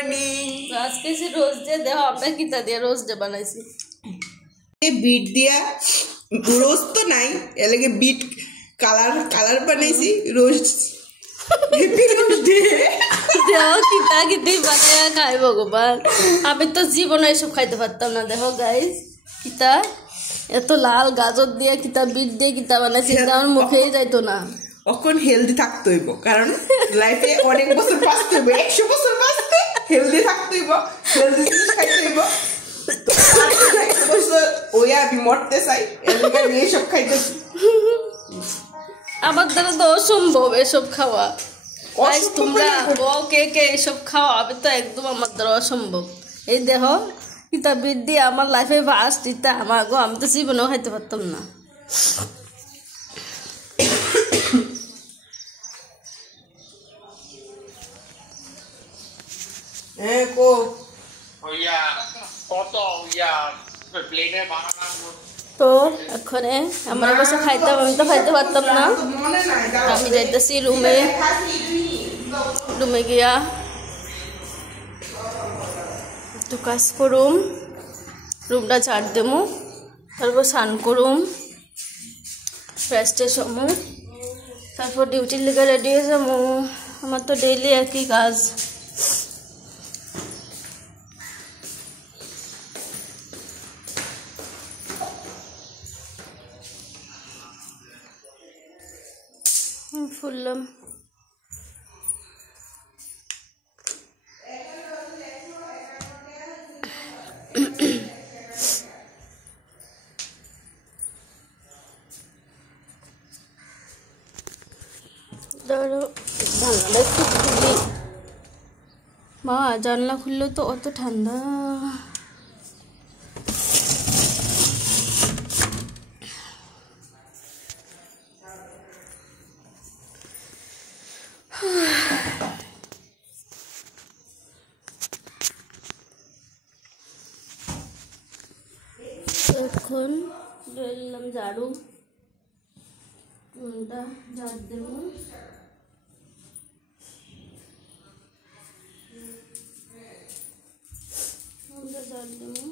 Morning. আজকে সে rose day দেওয়া আপনার কিতা দিয়ে রোজ ডে বানাইছি বিট দিয়া রোজ তো নাই এলাকে বিট কালার বানাইছি রোজ হ্যাপি রোজ ডে দেহ কিতা কিতি বানাইয়া খাই ভগবান আমি তো জীবনে এসব খাইতে পারতাম না দেখো গাইস কিতা এত লাল গাজর দিয়ে কিতা বিট দিয়ে কিতা বানাইছি আমার মুখেই যাইতো না এখন হেলদি থাকতে হইব কারণ লাইফে অনেক বছর বাঁচতে হইব 100 বছর বাঁচতে হেলদি থাকতে হইব হেলদি জিনিস খাইতে হইব ওয়া আমি মরতে চাই আমি এইসব খাইতেছি আমার দ্বারা তো অসম্ভব এসব খাওয়া তোমরা কে কে এসব খাওয়া আমি তো একদম আমার দ্বারা অসম্ভব এই দেহ কিতা বিট দিয়ে আমার লাইফে ফার্স্ট ইতা আমার গো আমি তো জীবনেও খাইতে পারতাম না কো তো এখন আমার কাছে খাইতাম আমি তো খাইতে পারতাম না আমি যাইতেছি রুমে গিয়া একটু কাজ করুম রুমটা ঝাড় দেবো তারপর স্নান করুম ফ্রেশ হমু তারপর ডিউটির লেগে রেডি হয়ে যাবো আমার তো ডেইলি একই কাজ ফুললাম ধরো জানলাটা একটু খুলি মা জানলা খুললে তো অত ঠান্ডা এখন দিলাম ঝাড়ু রুমটা ঝাড় দেবো ঝাড় দেবো